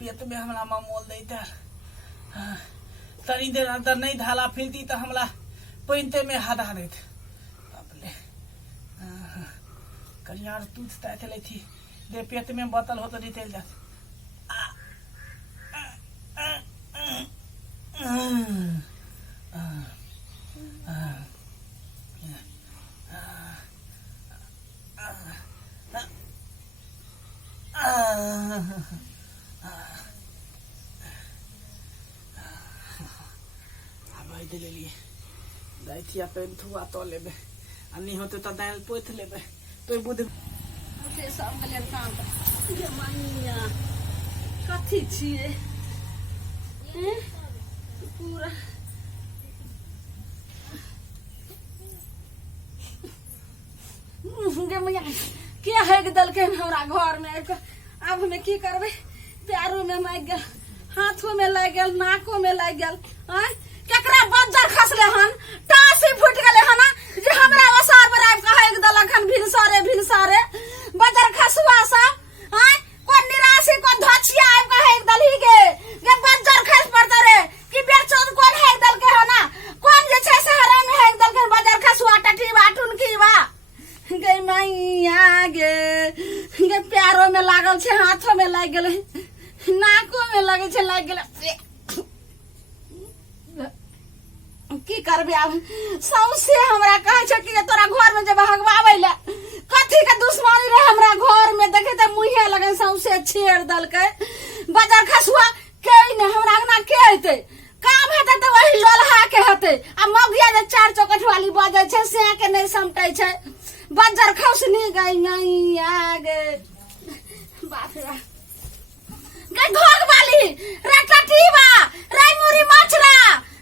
पेट में हमरा मोल देता तनी देर अंदर नहीं धाला फिरती तो हमरा पैनते में हादा देत कलियार दूध ताते ले थी दे पेट में बोतल हो तो निकल जात दाइथिया पेन थुआ तो लेबे अन्नी होते तो दाल पोथ लेबे तो बुध ओते सब गले काम ये मानिया कथी छिए पूरा गे मैया क्या है कि दल के हमरा घर में अब हमें की करबे पैरों में लग गया हाथों में लग गया नाकों में लग गया केकरा बज्जर खसले हन टासी फूट गेले हन जे हमरा वसार पर आब कहे एक दलक हन भिनसारे बज्जर खसुआ सब कोन निराशी कोन धचिया आब कहे एक दल ही गे बज्जर खस पड़ता रे कि बेचोद कोन है एक दल के हना कोन जे छै शहर में है एक दल के बज्जर खसुआ टटीवा टुनकीवा गे मैया गे पैरों में लागल छै हाथों में लाग गेले नाकों में लगे छै लाग गेले की करबे अब सौसे हमरा कहे छै कि तोरा घर में जब हगवावे ले कथी के दुश्मनी रहे हमरा घर में देखे त मुहे लगे सौसे छेड़ दल के बजार खसुआ के ने हमरा अंगना के हेते काम हेते त वही लोलहा के हेते आ मगिया जे चार चौकट वाली बजे छै से के नहीं समटै छै बजार खसनी गई नहीं आगे बाप रे गे घोग वाली रे टटीवा रे मुरी मछरा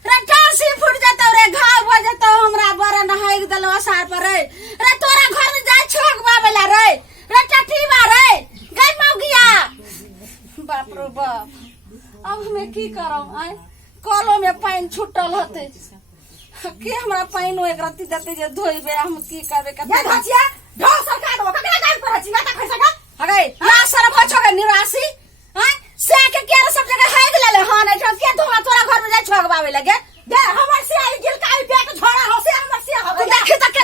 रे टासी फूट जतो रे घाव हो जतो हमरा बरा नहाई दलवा सार पर रे तोरा घर में जाय छोक बाबेला रे टटीवा रे गई मौगिया बाप रे बाप अब हमें की करब आय कलो में पानी छुटल होते के हमरा पानी एक रत्ती देते जे धोइबे हम की करबे के धचिया ढो सरकार दो ककरा गाल पर हची माता खैसा का हगे ना सर भछो के निराशी से के केरे सब जगह हाइग लेले हन एठा के तोरा घर में जाय छगबावे लगे दे हमर से आई गिल काई बैग झोड़ा हो से हमर से हो देख त के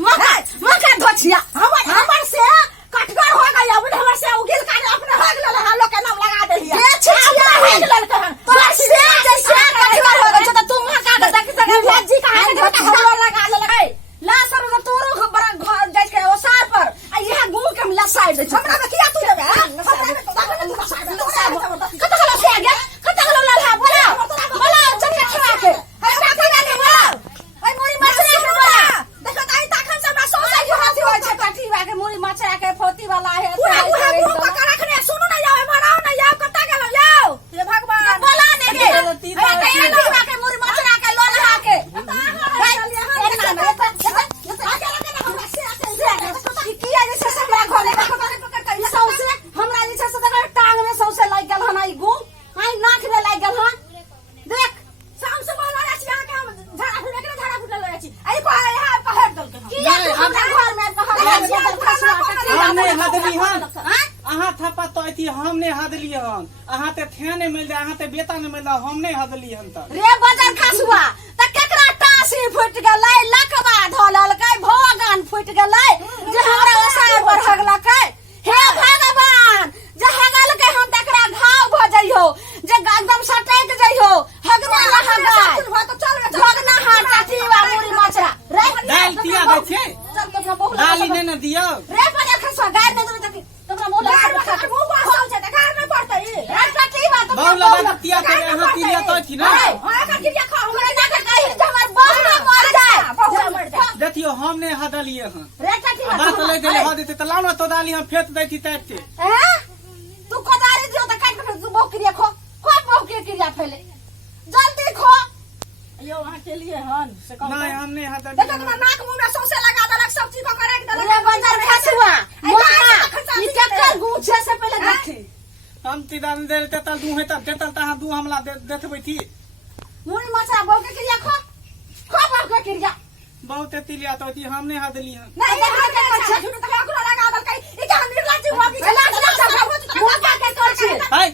मका धचिया हमर से कटकर हो गई अब हमर से उगिल का अपने हाइग लेले हां लोग के नाम लगा देलिए के छिया हाइग लेले कहन तोरा से जैसे कटकर हो गई त तुम का देख त जी का हाइग धोड़ा लगा लेले ला सर तोरो बड़ा घर जाय के ओसार पर आ यहां घूम के ला साइड दे हमरा में किया तू देबे कत हलो से आगे कत हलो लाला बोला चक्के छुआ के हमरा का गाली बोला ओय मोरी मछरा के बोला देखो काई ताखन से हमरा सोसा के हाथी होय छै टटीवा के मोरी मछरा के फोती वाला है पूरा रखने सुनो ना जाओ मराओ ना जाओ कत गेलो जाओ हे भगवान बोला ने के टटीवा के मोरी मछरा के लोलहा के किया जैसे हमरा घरे सौसे हमरा जैसे से टांग में सौसे लाग गेल हन आई गु आई नाक में लाग गेल हन देख शाम से बोल रहा छी आके हम झाड़ा फुटल रह छी आई को यहां का हेड दल के किया हमरा घर में कहा हमने हदली हन अहाँ थपा तो अथी हमने हदली हन अहाँ ते थेने मिल जा अहाँ ते बेटा ने मिल हमने हदली हन त रे बजार खसुआ त केकरा टासी फुट गेलै लकवा धोलल कै भोगन फुट गेलै जे हमरा ओसार पर हगला कै हे भगवान जे हगल के हम तकरा घाव भ जइहो जे एकदम सटैक जइहो हगना ना हगा भगना हाथ टटीवा मुरी मछरा रे दाल दिया दे छे चल तोरा बहुला दाल ने न दियो रे बजार खसुआ गाय न दे तक तोरा मोला मुंह बासल छै त गार न पड़तै रे टटीवा तो बहुला बतिया के अहाँ किया तो छी ना हां का किया खा हमरा ना के कहि हमर बहुला मर जाए देखियो हमने हदलिए हन रे टटीवा बात ले देले ह देते त लानो तो दाली हम फेत दैती तैते तू कोदारी दियो त काट के तू बहु खो बहु क्रिया फैले जल्दी खो यो वहां के लिए हन से कम नहीं हमने हदलिए देखो ना नाक मुंह में सौसे लगा देलक सब चीज को करे देलक रे बजार खसुआ मोटा ई केकर गुछे से पहले देखी हम तिदान दे तेतल दू है त तेतल त दू हमला देखबै थी मुरी मछरा बहु के क्रिया खो बहु के क्रिया बहुत तिलिया तो हमने हदली हन नहीं देखो के अच्छा झूठ तक लगा देलक ई के हम निर्लज छी मौगी से लाज ना सब मोहका के कर छी हाय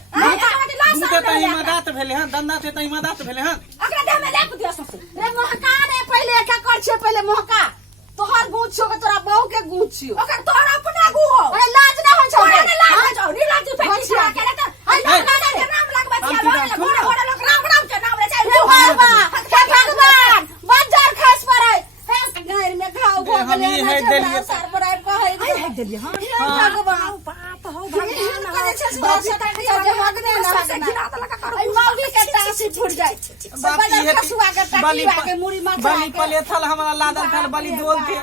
दूते तई मदद भेले हन दंदा ते तई मदद भेले हन अकरा देह में लेप दियो ससुर रे मोहका रे पहले क्या कर छी पहले मोहका तोहर गूंच छो के तोरा बहू के गूंच छियो ओकर तोहर अपना गू हो अरे लाज ना हो छौ अरे लाज हो छौ नी लाज पे छी के रे हाय लगा रे नाम लगबा छी घोड़ा घोड़ा लोग राम राम के नाम रे चाहे हे भगवान बाजार खास पर है घर में खाओ भोगले है देलिए सर पर आइ कहै है देलिए हां भगवान बाप हो भगवान करे छै भाषा के जे मगने ना लगना आई मौगी के टासी फुट जाय बाजार खसुआ के टाकी के मुड़ी माथा बलि पले थल हमरा लादल थल बलि दोल के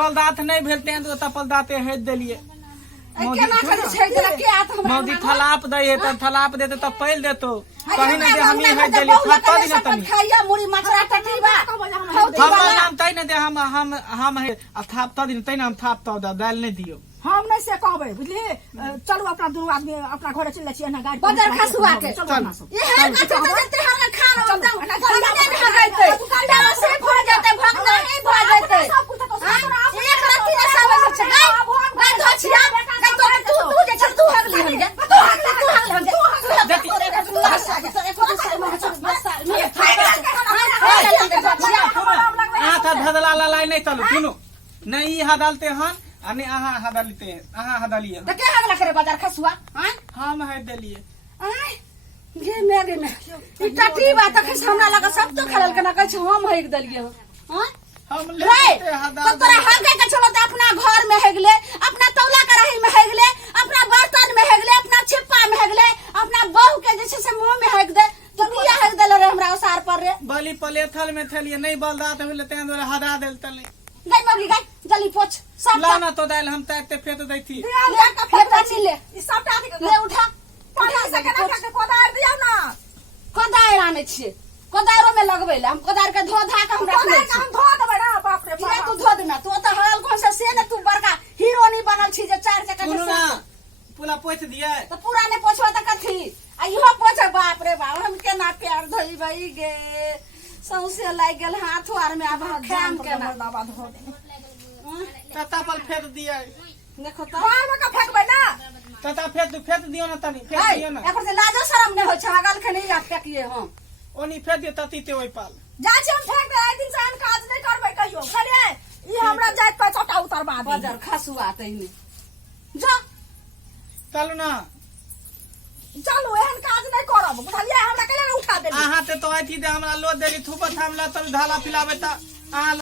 बलदात नहीं भेलते तो तपल दाते है देलिए केना करे छै के के हाथ हमरा मौगी थलाप दे है त थलाप देते त पैल देतो कहीं ना दे हम है देलिए थपा दिन तनी खाइया मुड़ी माथा टटीबा हमरा नाम तई न दे हम है थाप त दिन तई नाम थाप त दाल नहीं दियो हम नहीं से कहबे बुझली चलू अपना दोनों आदमी अपना घरे चले छी ना गाड़ी बाजार खसुआ के ये है कते जते हमरा खाना एकदम गंदे में हगैते डाला से भर जाते भगना ही भर जाते एक राती ने सब छै गाय धछिया गाय तू जे छ तू हगली हम जे तू हगली आथा धदला लाई नहीं चलो सुनो नहीं हदालते हन अने आहा हदालते आहा हदालिए त के हगला करे बाजार खसुआ हैं हम है देलिए आय गे मेरे में ई टटी बात के हमरा लगा सब तो खलल के ना कहै छ हम हेग देलिए हां हम रे लेते तो हदाल तोरा हगे के छलो त अपना घर में हेगले अपना तौला कराही में हेगले अपना बर्तन में हेगले अपना छिप्पा में हेगले अपना बहू के जे से मुंह में हेग दे तो किया हेग देले रे हमरा सार पर रे बलि पले थल में थलिए नहीं बलदात भेले तें द्वारा हदा देल तले गई मौगी गई जल्दी पोछ सब लाना तो दाल हम तक फेत दै थी ले का फेटा छी ले ई सबटा ले उठा पानी से केना के कोदार दियौ ना कोदार आने छिए कोदारो में लगबै ले हम कोदार के धो धा के हम रख ले कोदार हम धो देबै ना बाप रे ये तू धो देना तू तो हल कौन से ने तू बड़का हीरो नहीं बनल छी जे चार चक्का सुनो के ना पूरा पोछ दिए तो पूरा ने पोछवा त कथी आ इहो पोछ बाप रे बाप हम केना प्यार धोई भई गे सौसे लाग गेल हाथ आर में अब खाम के ना बाबा धो दे तता पर फेत दिए देखो तो बाहर में का फेंकबै ना तता फेत दियो ना तनी फेत दियो ना एकर से लाजो शरम नहीं होय छ हगल के नहीं फेकिए हम ओनी फेत दियो तती ते ओइ पाल जा छी हम फेंक दे आइ दिन से काज नहीं करबै कहियो खलिए ई हमरा जात पर छोटा उतरबा दे बाजार खसुआ तइने जा चलू ना चलू एहन काज नहीं करब बुझलिए हमरा केले उठा देली आहा ते तो आई थी दे हमरा लो देली थुपत हमला तब ढाला पिलाबे त आ